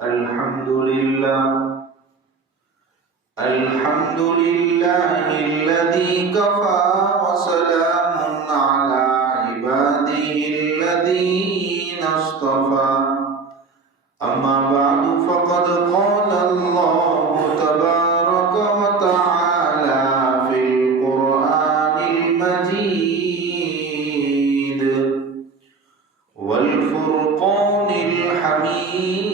الحمد لله الذي كفى وسلام على عباده الذين اصطفى أما بعد فقد قال الله تبارك وتعالى في القرآن المجيد والفرقان الحميد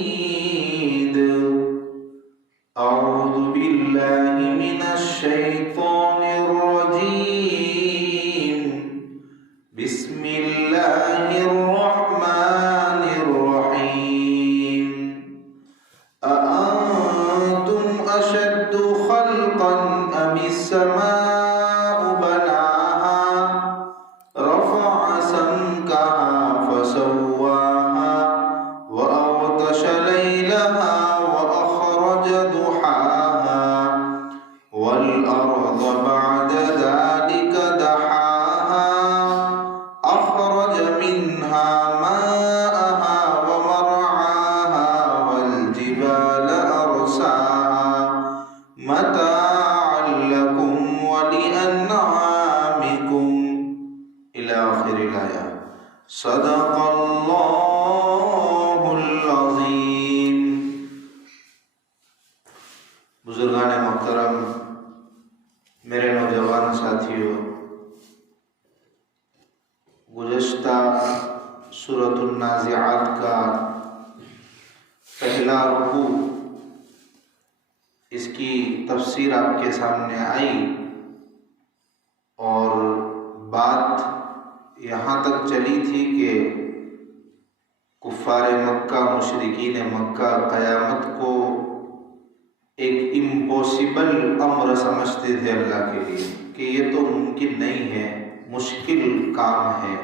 أعوذ بالله من الشيطان الرجيم بسم الله الرحمن الرحيم أأنتم أشد خلقا أم السماء بناها رفع سمكها فسواها وأغطش ليلها وأخرج ضحاها والأرض بعد ذلك دحاها أخرج منها ماءها ومرعاها والجبال أرساها متاعا لكم ولأنعامكم إلى آخر الآية صدق اللہ العظیم۔ بزرگان محترم، میرے نوجوان ساتھیوں، گزشتہ سورۃ النازعات کا پہلا رکوع، اس کی تفسیر آپ کے سامنے آئی اور بات یہاں تک چلی تھی کہ کفار مکہ، مشرکین مکہ قیامت کو ایک امپوسیبل امر سمجھتے تھے اللہ کے لیے، کہ یہ تو ممکن نہیں ہے، مشکل کام ہے۔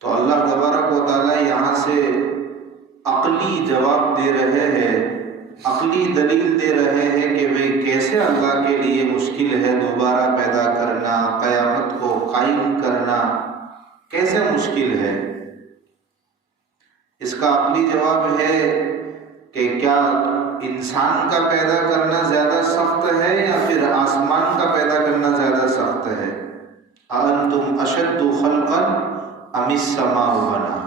تو اللہ تبارک و تعالی یہاں سے عقلی جواب دے رہے ہیں، عقلی دلیل دے رہے ہیں کہ بھئی کیسے اللہ کے لیے مشکل ہے دوبارہ پیدا کرنا، قیامت کو قائم کرنا، کیسے مشکل ہے۔ اس کا عقلی جواب ہے کہ کیا انسان کا پیدا کرنا زیادہ سخت ہے یا پھر آسمان کا پیدا کرنا زیادہ سخت ہے؟ أَأَنْتُمْ أَشَدُّ خَلْقًا أَمِ السَّمَاءُ بَنَاهَا،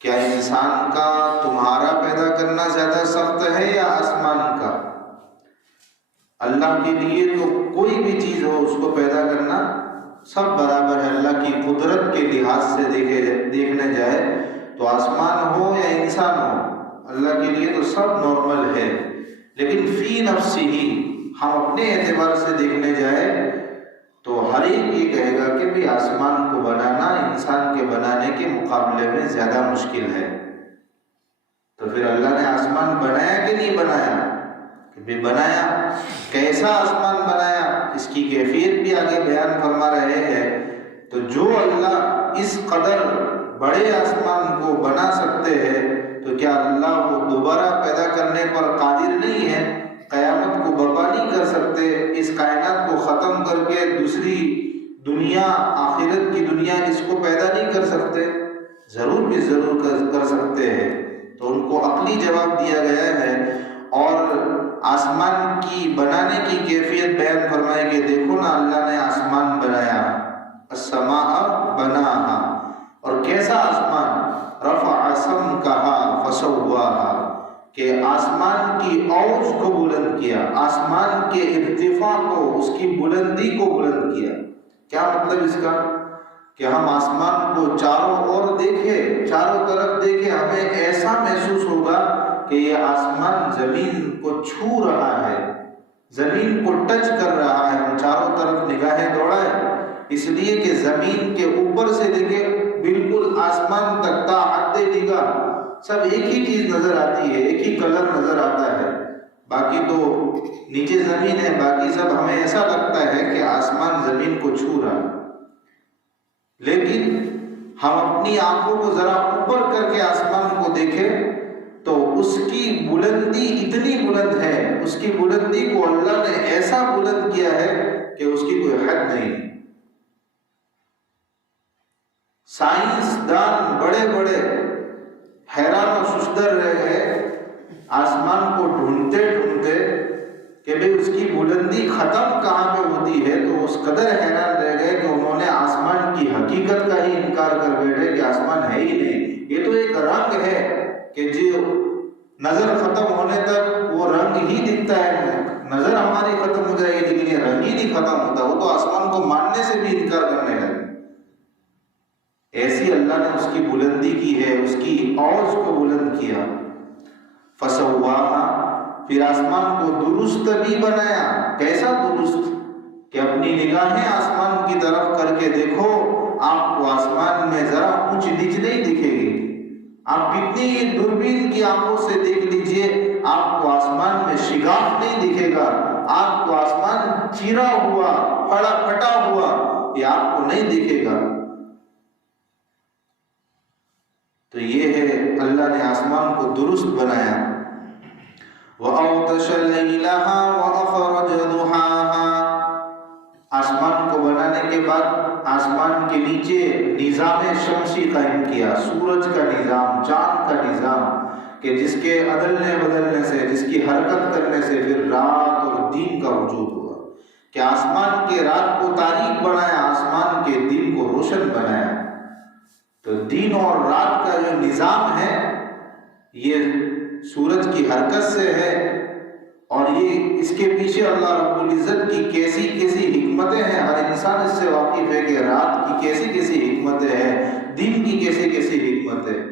کیا انسان کا تمہارا پیدا کرنا زیادہ سخت ہے یا آسمان کا؟ اللہ کے لیے تو کوئی بھی چیز ہو اس کو پیدا کرنا سب برابر ہے۔ اللہ کی قدرت کے لحاظ سے دیکھنے جائے تو آسمان ہو یا انسان ہو، اللہ کے لیے تو سب نارمل ہے۔ لیکن فی نفسی ہی، ہم اپنے اعتبار سے دیکھنے جائے تو ہر ایک یہ کہے گا کہ بھی آسمان کو بنانا انسان کے بنانے کے مقابلے میں زیادہ مشکل ہے۔ تو پھر اللہ نے آسمان بنایا کہ نہیں بنایا؟ کہ بھی بنایا۔ کیسا آسمان بنایا اس کی کیفیت بھی آگے بیان فرما رہے ہیں۔ تو جو اللہ اس قدر بڑے آسمان کو بنا سکتے ہیں تو کیا اللہ کو دوبارہ پیدا کرنے پر قادر نہیں ہے؟ قیامت کو برپا نہیں کر سکتے؟ اس کائنات کو ختم کر کے دوسری دنیا، آخرت کی دنیا، اس کو پیدا نہیں کر سکتے؟ ضرور بھی ضرور کر سکتے ہیں۔ تو ان کو عقلی جواب دیا گیا ہے اور آسمان کی بنانے کی کیفیت بیان فرمائے کہ دیکھو نا، اللہ نے آسمان بنایا، السماء بناہا، اور کیسا آسمان؟ رفع سمکہا فسواہا، کہ آسمان کی اوج کو بلند کیا، آسمان کے ارتفاع کو، اس کی بلندی کو بلند کیا۔ کیا مطلب اس کا؟ کہ ہم آسمان کو چاروں اور دیکھیں، چاروں طرف دیکھیں، ہمیں ایسا محسوس ہوگا کہ یہ آسمان زمین کو چھو رہا ہے، زمین کو ٹچ کر رہا ہے۔ ہم چاروں طرف نگاہیں دوڑائیں، اس لیے کہ زمین کے اوپر سے دیکھیں بالکل آسمان تک تا حد نگاہ سب ایک ہی چیز نظر آتی ہے، ایک ہی کلر نظر آتا ہے۔ باقی تو نیچے زمین ہے، باقی سب ہمیں ایسا لگتا ہے کہ آسمان زمین کو چھو رہا ہے۔ لیکن ہم اپنی آنکھوں کو ذرا اوپر کر کے آسمان کو دیکھیں تو اس کی بلندی اتنی بلند ہے، اس کی بلندی کو اللہ نے ایسا بلند کیا ہے کہ اس کی کوئی حد نہیں۔ سائنسدان بڑے بڑے حیران کہ جو نظر ختم ہونے تک وہ رنگ ہی دکھتا ہے، نظر ہماری ختم ہو جائے گی لیکن یہ رنگ ہی نہیں ختم ہوتا، وہ تو آسمان کو ماننے سے بھی انکار کرنے لگے۔ ایسی اللہ نے اس کی بلندی کی ہے، اس کی اوج کو بلند کیا۔ فسواها، پھر آسمان کو درست بھی بنایا۔ کیسا درست؟ کہ اپنی نگاہیں آسمان کی طرف کر کے دیکھو، آپ کو آسمان میں ذرا اونچ نیچ نہیں دکھے گی۔ آپ کتنی دوربین کی آنکھوں سے دیکھ لیجئے، آپ کو آسمان میں شگاف نہیں دکھے گا، آپ کو آسمان چیرا ہوا پھٹا ہوا یہ آپ کو نہیں دکھے گا۔ تو یہ ہے اللہ نے آسمان کو درست بنایا۔ وَأَغْطَشَ لَيْلَهَا وَأَخْرَجَ ضُحَاهَا، آسمان کو بنانے کے بعد آسمان کے نیچے نظام شمسی قائم کیا، سورج کا نظام، چاند کا نظام، کہ جس کے عدلنے بدلنے سے، جس کی حرکت کرنے سے پھر رات اور دن کا وجود ہوا، کہ آسمان کے رات کو تاریک بنایا، آسمان کے دن کو روشن بنایا۔ تو دن اور رات کا جو نظام ہے یہ سورج کی حرکت سے ہے، اور یہ اس کے پیچھے اللہ رب العزت کی کیسی کیسی حکمتیں ہیں، ہر انسان اس سے واقف ہے کہ رات کی کیسی کیسی حکمتیں ہیں، دن کی کیسی کیسی حکمتیں۔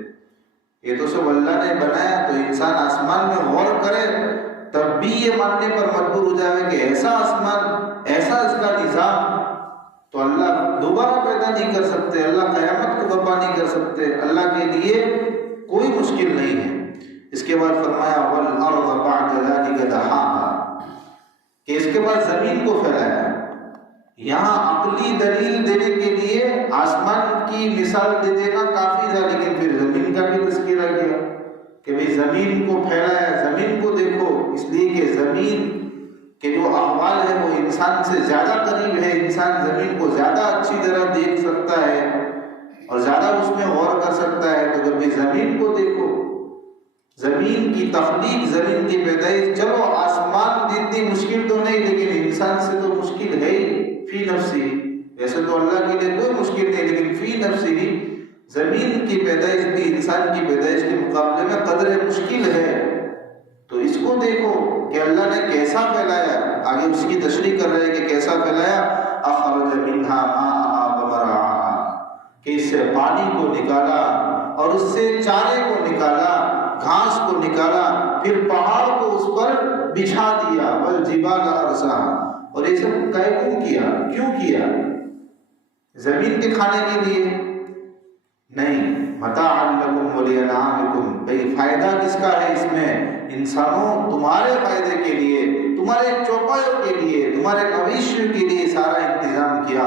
یہ تو سب اللہ نے بنایا، تو انسان آسمان میں غور کرے تب بھی یہ ماننے پر مجبور ہو جائے کہ ایسا آسمان، ایسا اس کا نظام، تو اللہ دوبارہ پیدا نہیں کر سکتے، اللہ قیامت کو برپا نہیں کر سکتے، اللہ کے لیے کوئی مشکل نہیں ہے۔ اس کے بعد فرمایا وَالْأَرْضَ بَعْدَ ذَلِكَ دَحَاهَا، کہ اس کے بعد زمین کو پھیلایا۔ یہاں عقلی دلیل دینے کے لیے آسمان کی مثال دے دینا کافی تھا، لیکن پھر زمین کا بھی تذکرہ کیا کہ بھئی زمین کو پھیلایا، زمین کو دیکھو، اس لیے کہ زمین کے جو احوال ہے وہ انسان سے زیادہ قریب ہے، انسان زمین کو زیادہ اچھی طرح دیکھ سکتا ہے اور زیادہ اس میں غور کر سکتا ہے۔ تو کبھی زمین کو دیکھو، زمین کی تخلیق، زمین کی پیدائش، چلو آسمان جتنی مشکل تو نہیں لیکن انسان سے تو مشکل ہے ہی، فی نفسی، ویسے تو اللہ کے لیے کوئی مشکل نہیں لیکن فی نفسی زمین کی پیدائش بھی انسان کی پیدائش کے مقابلے میں قدر مشکل ہے۔ تو اس کو دیکھو کہ اللہ نے کیسا پھیلایا، آگے اس کی تشریح کر رہے ہیں کہ کیسا پھیلایا۔ اخرج منها ماءها ومرعاها، کہ اس سے پانی کو نکالا اور اس سے چارے کو نکالا، گھاس کو نکالا، پھر پہاڑ کو اس پر بچھا دیا، والجبال ارساها، اور یہ سب کیوں کیا؟ زمین کے کھانے کے لیے نہیں، متاعا لکم ولانعامکم، بھئی فائدہ کس کا ہے اس میں؟ انسانوں تمہارے فائدے کے لیے، تمہارے چوپایوں کے لیے، تمہارے مویشیوں کے لیے سارا انتظام کیا۔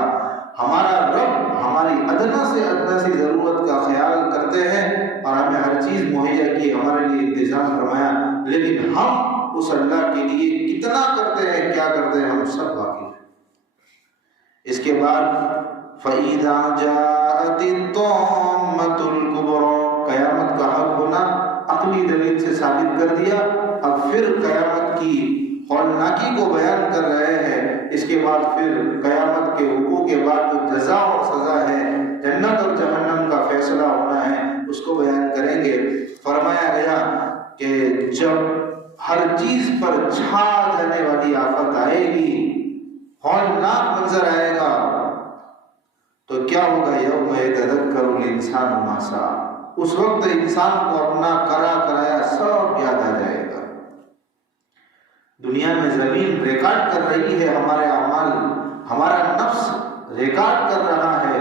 ہمارا رب ہماری ادنا سے ادنا سی ضرورت کا خیال کرتے ہیں اور ہمیں ہر چیز مہیا کی، ہمارے لیے انتظام فرمایا، لیکن ہم اس اللہ کے لیے کتنا کرتے ہیں، کیا کرتے ہیں، ہم سب واقف ہیں۔ اس کے بعد فَإِذَا جَاءَتِ الطَّامَّةُ الْكُبْرَىٰ، قیامت کا حق ہونا عقلی دلیل سے ثابت کر دیا۔ اب پھر قیامت کی ہولناکی کو بیان کر رہے ہیں۔ اس کے بعد پھر قیامت کے وقوع کے بعد جو جزا اور سزا ہے، جنت اور جہنم کا فیصلہ ہونا ہے، اس کو بیان کریں گے۔ فرمایا گیا کہ جب ہر چیز پر چھا جانے والی آفت آئے گی، ہولناک منظر آئے گا، تو کیا ہوگا؟ یوم یتذکر الانسان ما سعی، اس وقت انسان کو اپنا کرا کرایا سب یاد آ جائے گا۔ دنیا میں زمین ریکارڈ کر رہی ہے ہمارے اعمال، ہمارا نفس ریکارڈ کر رہا ہے،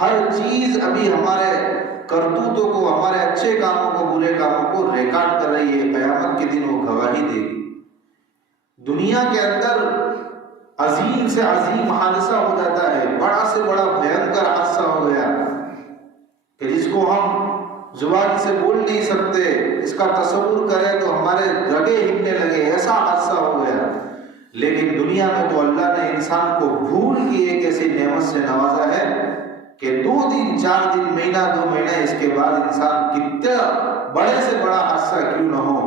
ہر چیز ابھی ہمارے کرتوتوں کو، ہمارے اچھے کاموں کو، برے کاموں کو ریکارڈ کر رہی ہے۔ قیامت کے دن وہ گواہی دے گی۔ دنیا کے اندر عظیم سے عظیم حادثہ ہو جاتا ہے، بڑا سے بڑا بھینکر حادثہ ہو گیا کہ جس کو ہم زبان سے بول نہیں سکتے، اس کا تصور کریں تو ہمارے رگے ہلنے لگے، ایسا حادثہ ہو گیا۔ لیکن دنیا میں تو اللہ نے انسان کو بھول کی ایک ایسی نعمت سے نوازا ہے کہ 2 دن 4 دن، مہینہ 2 مہینے، اس کے بعد انسان کتنا بڑے سے بڑا حادثہ کیوں نہ ہو،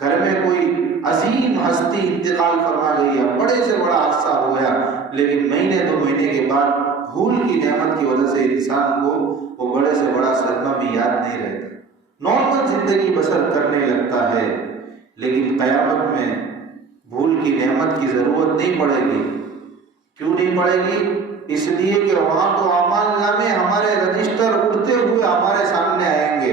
گھر میں کوئی عظیم ہستی انتقال فرما گئی ہے، بڑے سے بڑا حادثہ ہو گیا، لیکن مہینے 2 مہینے کے بعد بھول کی نعمت کی وجہ سے انسان کو وہ بڑے سے بڑا صدمہ بھی یاد نہیں رہتا۔ نارمل زندگی بسر کرنے لگتا ہے، لیکن قیامت میں بھول کی نعمت کی ضرورت نہیں پڑے گی۔ کیوں نہیں پڑے گی؟ اس لیے کہ وہاں تو اعمال نامے ہمارے رجسٹر اڑتے ہوئے ہمارے سامنے آئیں گے۔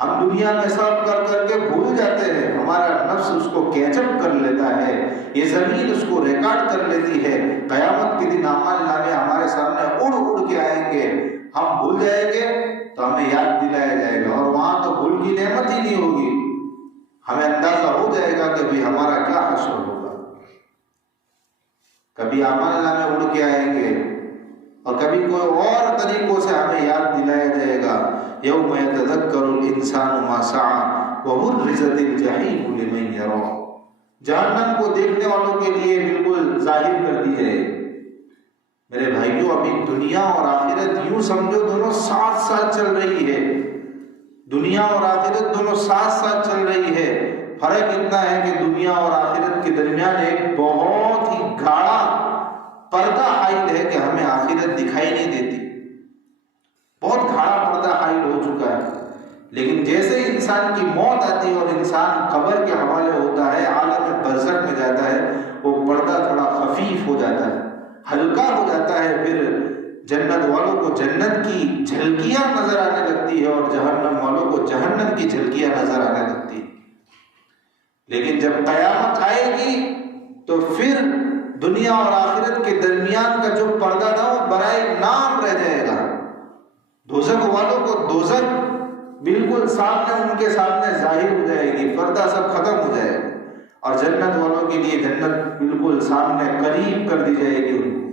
ہم دنیا میں سب کر کر کے بھول جاتے ہیں، ہمارا نفس اس کو کیچ اپ کر لیتا ہے، یہ زمین اس کو ریکارڈ کر لیتی ہے۔ قیامت کے دن اعمال نامے ہمارے سامنے اڑ اڑ کے آئیں گے، ہم بھول جائیں گے تو ہمیں یاد دلایا جائے گا، اور وہاں تو بھول کی نعمت ہی نہیں ہوگی۔ ہمیں اندازہ ہو جائے گا کہ بھی ہمارا کیا حشر ہوگا۔ کبھی اعمال نامے اڑ کے آئیں گے اور کبھی کوئی اور طریقوں سے ہمیں یاد دلایا جائے گا۔ یوم یتذکر الانسان ما سعی وبرزت الجحیم لمن یرا۔ جہنم کو دیکھنے والوں کے لیے بالکل ظاہر کر دی جائے۔ میرے بھائیوں، ابھی دنیا اور آخرت یوں سمجھو دونوں ساتھ ساتھ چل رہی ہے، دنیا اور آخرت دونوں ساتھ ساتھ چل رہی ہے۔ فرق اتنا ہے کہ دنیا اور آخرت کے درمیان ایک بہت ہی گاڑا پردہ حائل ہے کہ ہمیں آخرت دکھائی نہیں دیتی، بہت گاڑا پردہ حائل ہو چکا ہے۔ لیکن جیسے ہی انسان کی موت آتی ہے اور انسان قبر کے حوالے ہوتا ہے، عالم برزخ میں جاتا ہے، وہ پردہ تھوڑا خفیف ہو جاتا ہے، ہلکا ہو جاتا ہے۔ پھر جنت والوں کو جنت کی جھلکیاں نظر آنے لگتی ہے اور جہنم والوں کو جہنم کی جھلکیاں نظر آنے لگتی ہے۔ لیکن جب قیامت آئے گی تو پھر دنیا اور آخرت کے درمیان کا جو پردہ تھا وہ برائے نام رہ جائے گا۔ دوزخ والوں کو دوزخ بالکل سامنے، ان کے سامنے ظاہر ہو جائے گی، پردہ سب ختم ہو جائے گا، اور جنت والوں کے لیے جنت بالکل سامنے قریب کر دی جائے گی، ان کو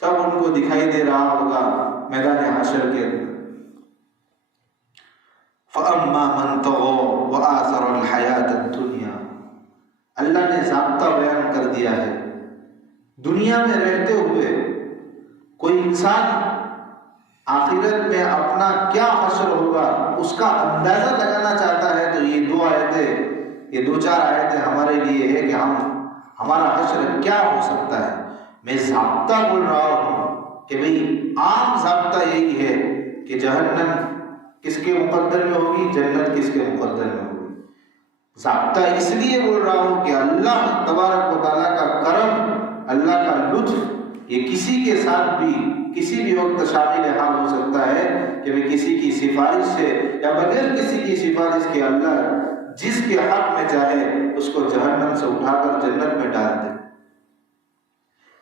سب ان کو دکھائی دے رہا ہوگا میدان حشر کے اندر۔ فَأَمَّا مَنْ طَغَىٰ وَآثَرَ الْحَيَاةَ الدُّنْيَا۔ اللہ نے ضابطہ بیان کر دیا ہے۔ دنیا میں رہتے ہوئے کوئی انسان آخرت میں اپنا کیا حشر ہوگا اس کا اندازہ لگانا چاہتا ہے، تو یہ دو آیتیں، یہ دو چار آیتیں ہمارے لیے ہے کہ ہمارا حشر کیا ہو سکتا ہے۔ میں ضابطہ بول رہا ہوں کہ بھئی عام ضابطہ یہی ہے کہ جہنم کس کے مقدر میں ہوگی، جنت کس کے مقدر میں ہوگی۔ ضابطہ اس لیے بول رہا ہوں کہ اللہ تبارک و تعالیٰ کا کرم، اللہ کا لطف، یہ کسی کے ساتھ بھی کسی بھی وقت شامل حال ہو سکتا ہے کہ وہ کسی کی سفارش سے یا بغیر کسی کی سفارش کے اللہ جس کے حق میں چاہے اس کو جہنم سے اٹھا کر جنت میں ڈال دے۔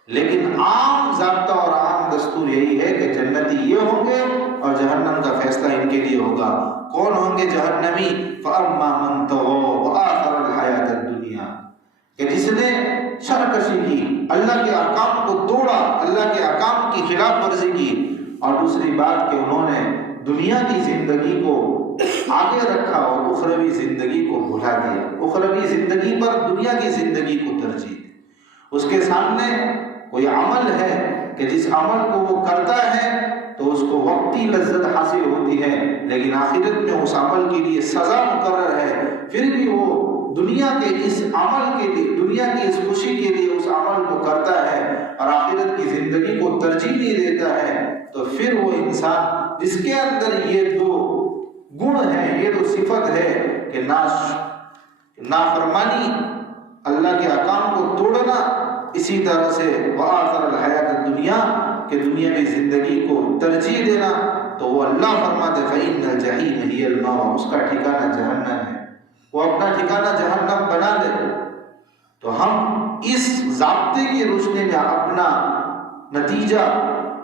لیکن عام ضابطہ اور عام دستور یہی ہے کہ جنتی یہ ہوں گے اور جہنم کا فیصلہ ان کے لیے ہوگا۔ کون ہوں گے جہنمی؟ فَأَمَّا مَنْ طَغَىٰ وَآثَرَ الْحَيَاةَ الدُّنْيَا، کہ جس نے سرکشی کی، اللہ کے احکام کو توڑا، اللہ کے احکام کی خلاف ورزی کی، اور دوسری بات کہ انہوں نے دنیا کی زندگی کو آگے رکھا اور اخروی زندگی کو بھلا دیا، اخروی زندگی پر دنیا کی زندگی کو ترجیح دی۔ اس کے سامنے کوئی عمل ہے کہ جس عمل کو وہ کرتا ہے تو اس کو وقتی لذت حاصل ہوتی ہے، لیکن آخرت میں اس عمل کے لیے سزا مقرر ہے، پھر بھی وہ دنیا کے اس عمل کے لیے، دنیا کی اس خوشی کے لیے اس عمل کو کرتا ہے اور آخرت کی زندگی کو ترجیح نہیں دیتا ہے، تو پھر وہ انسان جس کے اندر یہ دو گن ہیں، یہ دو صفت ہے کہ نافرمانی، اللہ کے احکام کو توڑنا، اسی طرح سے وآثر الحیات الدنیا کہ دنیاوی زندگی کو ترجیح دینا، تو وہ اللہ فرماتے فإن الجحیم ہی المأویٰ، اس کا ٹھکانہ جہنم ہے، وہ اپنا ٹھکانہ جہنم بنا لے۔ تو ہم اس ضابطے کی روشنی میں اپنا نتیجہ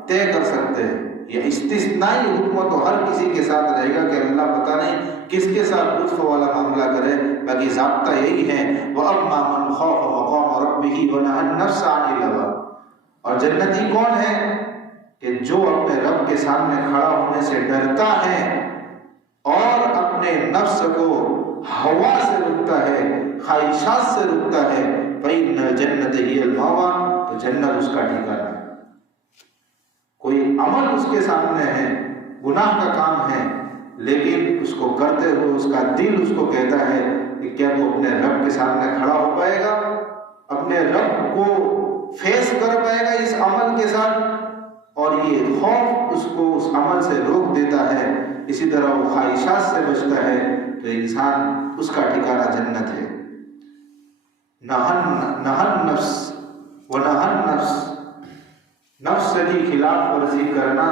طے کر سکتے ہیں۔ یہ استثنائی حکم تو ہر کسی کے ساتھ رہے گا کہ اللہ پتہ نہیں کس کے ساتھ لطف والا معاملہ کرے، باقی ضابطہ یہی ہے وَأَمَّا مَنْ خَافَ مَقَامَ رَبِّهِ وَنَهَى النَّفْسَ عَنِ الْهَوَىٰ۔ اور جنتی کون ہے؟ کہ جو اپنے رب کے سامنے کھڑا ہونے سے ڈرتا ہے اور اپنے نفس کو ہوا سے رکتا ہے، خواہشات سے رکتا ہے، فَإِنَّ الْجَنَّةَ هِيَ الْمَأْوَىٰ، تو جنت اس کا ٹھکانہ ہے۔ کوئی عمل اس کے سامنے ہے، گناہ کا کام ہے، لیکن اس کو کرتے ہوئے اس کا دل اس کو کہتا ہے کہ کیا تو اپنے رب کے سامنے کھڑا ہو پائے گا، اپنے رب کو فیس کر پائے گا اس عمل کے ساتھ، اور یہ خوف اس کو اس عمل سے روک دیتا ہے۔ اسی طرح وہ خواہشات سے بچتا ہے، تو انسان اس کا ٹھکانہ جنت ہے۔ نہن نفس و نہن نفس، نفس کی خلاف ورزی کرنا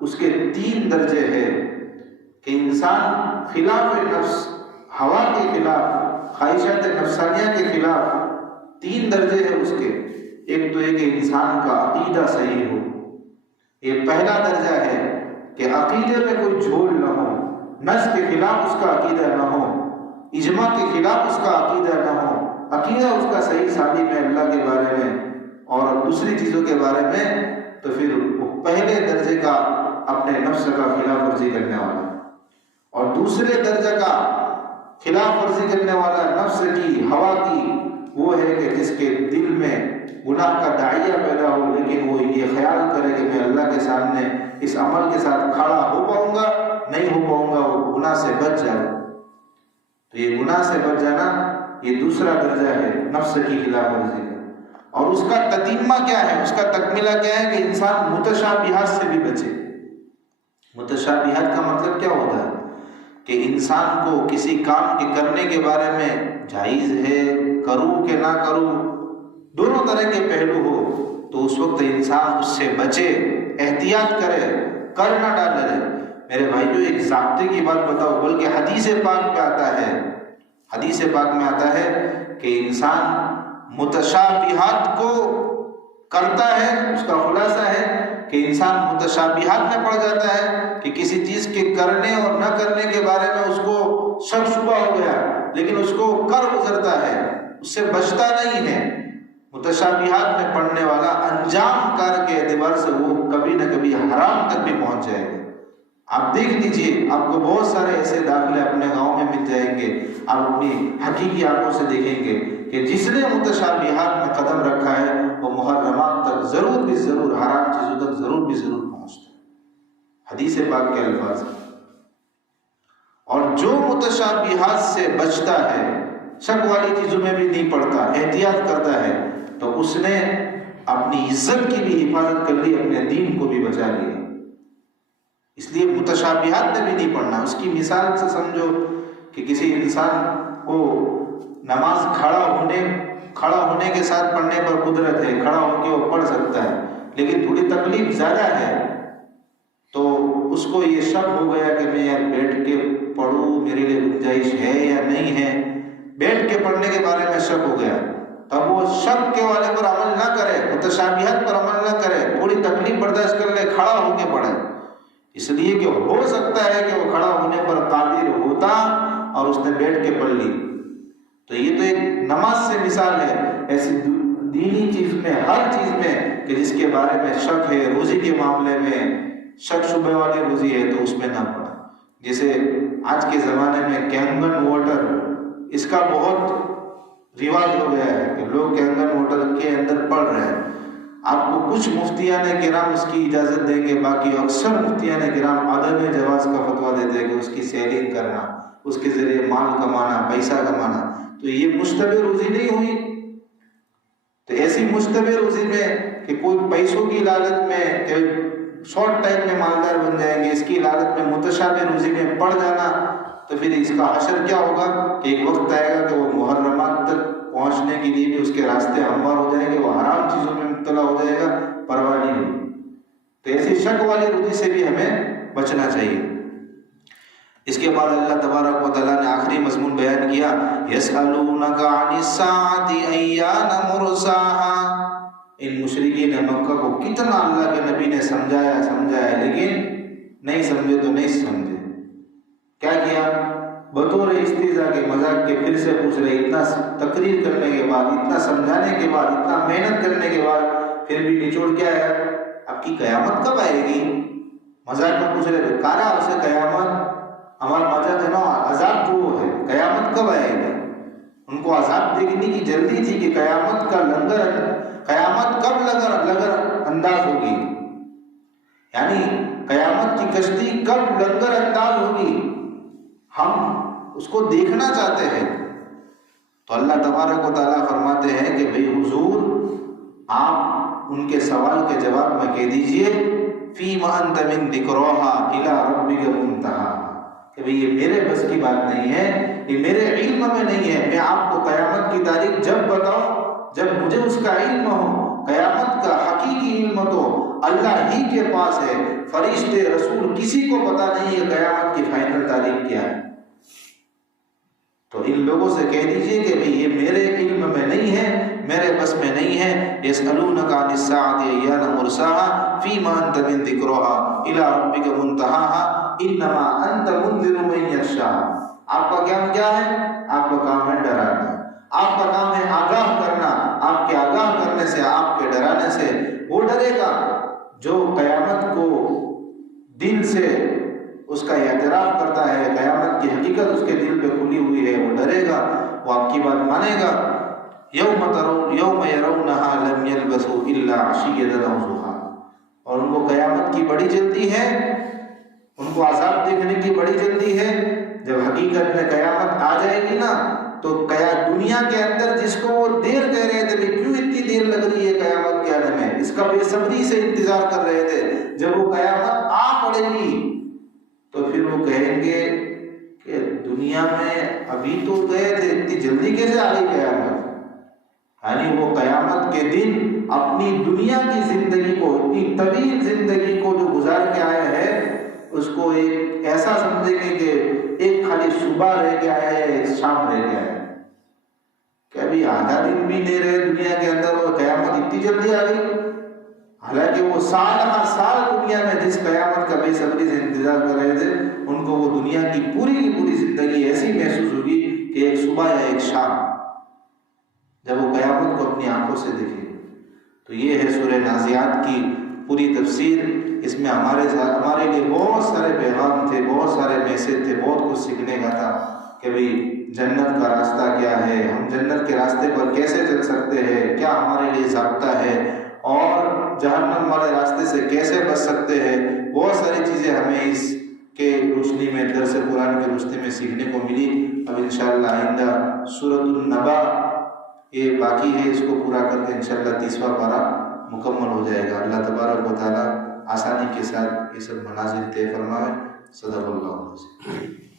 اس کے 3 درجے ہے کہ انسان خلاف نفس، ہوا کے خلاف، خواہشات نفسانیہ کے خلاف 3 درجے ہیں اس کے۔ ایک تو یہ کہ انسان کا عقیدہ صحیح ہو، یہ پہلا درجہ ہے کہ عقیدے میں کوئی جھول نہ ہو، نص کے خلاف اس کا عقیدہ نہ ہو، اجماع کے خلاف اس کا عقیدہ نہ ہو، عقیدہ اس کا صحیح سالم ہے اللہ کے بارے میں اور دوسری چیزوں کے بارے میں، تو پھر وہ پہلے درجے کا اپنے نفس کا خلاف ورزی کرنے والا، اور دوسرے درجہ کا خلاف ورزی کرنے والا نفس کی، ہوا کی، وہ ہے کہ جس کے دل میں گناہ کا داعیہ پیدا ہو، لیکن وہ یہ خیال کرے کہ میں اللہ کے سامنے اس عمل کے ساتھ کھڑا ہو پاؤں گا، نہیں ہو پاؤں گا، وہ گناہ سے بچ جائے۔ تو یہ گناہ سے بچ جانا یہ دوسرا درجہ ہے نفس کی خلاف ورزی کا۔ اور اس کا تتمہ کیا ہے، اس کا تکملہ کیا ہے کہ انسان متشابہات سے بھی بچے۔ متشابہات کا مطلب کیا ہوتا ہے کہ انسان کو کسی کام کے کرنے کے بارے میں جائز ہے، کروں کہ نہ کروں، دونوں طرح کے پہلو ہو، تو اس وقت انسان اس سے بچے، احتیاط کرے، کر نہ ڈالے۔ میرے بھائی جو ایک ضابطے کی بات بتاؤ، بلکہ حدیث پاک میں آتا ہے، حدیث پاک میں آتا ہے کہ انسان متشابہات کو کرتا ہے، اس کا خلاصہ ہے کہ انسان متشابہات میں پڑ جاتا ہے کہ کسی چیز کے کرنے اور نہ کرنے کے بارے میں اس کو شک شبہ ہو گیا، لیکن اس کو کر گزرتا ہے، اس سے بچتا نہیں ہے۔ متشابہات میں پڑھنے والا انجام کار کے اعتبار سے وہ کبھی نہ کبھی حرام تک بھی پہنچ جائے گا۔ آپ دیکھ لیجئے، آپ کو بہت سارے ایسے داخلے اپنے گاؤں میں مل جائیں گے، آپ اپنی حقیقی آنکھوں سے دیکھیں گے کہ جس نے متشابہات میں قدم رکھا ہے وہ محرمات تک ضرور بھی ضرور، حرام چیزوں تک ضرور بھی ضرور پہنچتا ہے۔ حدیث پاک کے الفاظ ہیں۔ اور جو متشابہات سے بچتا ہے، شک والی چیزوں میں بھی نہیں پڑتا، احتیاط کرتا ہے، تو اس نے اپنی عزت کی بھی حفاظت کر لی، اپنے دین کو بھی بچا لیا۔ اس لیے متشابہات میں بھی نہیں پڑھنا۔ اس کی مثال سے سمجھو کہ کسی انسان کو نماز کھڑا ہونے کے ساتھ پڑھنے پر قدرت ہے، کھڑا ہو کے وہ پڑھ سکتا ہے، لیکن تھوڑی تکلیف زیادہ ہے، تو اس کو یہ شک ہو گیا کہ میں یار بیٹھ کے پڑھوں، میرے لیے گنجائش ہے یا نہیں ہے، بیٹھ کے پڑھنے کے بارے میں شک ہو گیا، تب وہ شک کے والے پر عمل نہ کرے، متشابہات پر عمل نہ کرے، تھوڑی تکلیف برداشت کر لے، کھڑا ہو کے پڑھے، اس لیے کہ ہو سکتا ہے کہ وہ کھڑا ہونے پر قادر ہوتا اور اس نے بیٹھ کے پڑھ لی۔ تو یہ تو ایک نماز سے مثال ہے، ایسی دینی چیز میں، ہر چیز میں کہ جس کے بارے میں شک ہے، روزی کے معاملے میں شک شبہ والی روزی ہے تو اس میں نہ پڑھا۔ جیسے آج کے زمانے میں کینگن واٹر، اس کا بہت رواج ہو گیا ہے کہ لوگ کینگن واٹر کے اندر پڑھ رہے ہیں۔ آپ کو کچھ مفتیان کرام اس کی اجازت دیں گے، باقی اکثر مفتیان کرام عدم جواز کا فتویٰ دیتے ہیں کہ اس کی سیلنگ کرنا، اس کے ذریعے مال کمانا، پیسہ کمانا، تو یہ مشتبہ روزی نہیں ہوئی؟ تو ایسی مشتبہ روزی میں کہ کوئی پیسوں کی لالچ میں کہ شارٹ ٹائم میں مالدار بن جائیں گے، اس کی لالچ میں متشابہ روزی میں پڑ جانا، تو پھر اس کا حشر کیا ہوگا کہ ایک وقت آئے گا کہ وہ محرمات تک پہنچنے کے لیے بھی اس کے راستے ہموار ہو جائیں گے، وہ حرام چیزوں میں مبتلا ہو جائے گا، پرواہ نہیں ہوگی۔ تو ایسی شک والی روزی سے بھی ہمیں بچنا چاہیے۔ اس کے بعد اللہ تبارک و تعالیٰ نے آخری مضمون بیان کیا، یسألونک عن الساعۃ ایان مرساہا۔ ان مشرکین مکہ کو کتنا اللہ کے نبی نے سمجھایا لیکن نہیں سمجھے تو نہیں سمجھے۔ کیا کیا؟ بطور استہزاء کے، مذاق کے پھر سے پوچھ رہے، اتنا تقریر کرنے کے بعد، اتنا سمجھانے کے بعد، اتنا محنت کرنے کے بعد پھر بھی نچوڑ کیا ہے؟ آپ کی قیامت کب آئے گی؟ مذاق میں پوچھ رہے، کارا اسے قیامت ہمارا مذاق ہے نا، عذاب جو ہے قیامت کب آئے گی؟ ان کو عذاب دیکھنے کی جلدی تھی کہ قیامت کا قیامت کب لنگر انداز ہوگی، یعنی قیامت کی کشتی کب لنگر انداز ہوگی، ہم اس کو دیکھنا چاہتے ہیں۔ تو اللہ تبارک و تعالیٰ فرماتے ہیں کہ بھئی حضور، آپ ان کے سوال کے جواب میں کہہ دیجئے، فِيمَ أَنْتَ مِنْ ذِكْرَاهَا إِلَىٰ رَبِّكَ مُنْتَهَاهَا، کہ بھئی یہ میرے بس کی بات نہیں ہے، یہ میرے علم میں نہیں ہے، میں آپ کو قیامت کی تاریخ جب بتاؤں جب مجھے اس کا علم ہو۔ قیامت کا حقیقی علم تو اللہ ہی کے پاس ہے، فرشتے رسول کسی کو پتا نہیں ہے قیامت کی فائنل تاریخ کیا ہے۔ تو ان لوگوں سے کہہ دیجئے کہ بھئی یہ میرے علم میں نہیں ہے، میرے بس میں نہیں ہے۔ یسألونک عن الساعة ایان مرساها فیما انت من ذکرها الی ربک منتہاها انما انت منذر من یخشاها۔ آپ کا کام کیا ہے؟ آپ کا کام ہے ڈرانا، آپ کا کام ہے آگاہ کرنا۔ آپ کے آگاہ کرنے سے، آپ کے ڈرانے سے وہ ڈرے گا جو قیامت کو دل سے اس کا اعتراف کرتا ہے، قیامت کی حقیقت اس کے دل پہ کھلی ہوئی ہے، وہ ڈرے گا، وہ آپ کی بات مانے گا۔ یوم یرونہا لم یلبثوا الا عشیۃ او ضحیٰ۔ اور ان کو قیامت کی بڑی جلدی ہے، ان کو عذاب دیکھنے کی بڑی جلدی ہے۔ جب حقیقت میں قیامت آ جائے گی نا تو دنیا کے اندر جس کو وہ دیر کہہ رہے تھے کہ کیوں اتنی دیر لگ رہی ہے قیامت کے آنے میں، اس کا بے صبری سے انتظار کر رہے تھے، جب وہ قیامت آ پڑے گی تو پھر وہ کہیں گے کہ دنیا میں ابھی تو گئے تھے، اتنی جلدی کیسے آ گئی قیامت؟ یعنی وہ قیامت کے دن اپنی دنیا کی زندگی کو، اتنی طویل زندگی کو جو گزار کے آیا ہے، اس کو ایک ایسا سمجھیں گے کہ ایک خالی صبح رہ گیا ہے، ایک شام رہ گیا ہے، کہ ابھی آدھا دن بھی نہیں رہے دنیا کے اندر اور قیامت اتنی جلدی آ گئی۔ حالانکہ وہ سال ہر سال دنیا میں جس قیامت کا بے صبری سے انتظار کر رہے تھے، ان کو وہ دنیا کی پوری زندگی ایسی محسوس ہوگی کہ ایک صبح یا ایک شام، جب وہ قیامت کو اپنی آنکھوں سے دیکھیں۔ تو یہ ہے سورہ نازعات کی پوری تفسیر۔ اس میں ہمارے لیے بہت سارے پیغام تھے، بہت سارے میسج تھے، بہت کچھ سیکھنے کا تھا کہ بھئی جنت کا راستہ کیا ہے، ہم جنت کے راستے پر کیسے چل سکتے ہیں، کیا ہمارے لیے ضابطہ ہے، اور جہنم والے راستے سے کیسے بچ سکتے ہیں۔ بہت ساری چیزیں ہمیں اس کے روشنی میں، درس قرآن کی روشنی میں سیکھنے کو ملی۔ اب انشاءاللہ آئندہ سورۃ النبا یہ باقی ہے، اس کو پورا کر کے انشاءاللہ 30واں پارہ مکمل ہو جائے گا۔ اللہ تبارک و تعالیٰ آسانی کے ساتھ یہ سب منازل طے فرمائے۔ صدق اللہ علیہ وسلم۔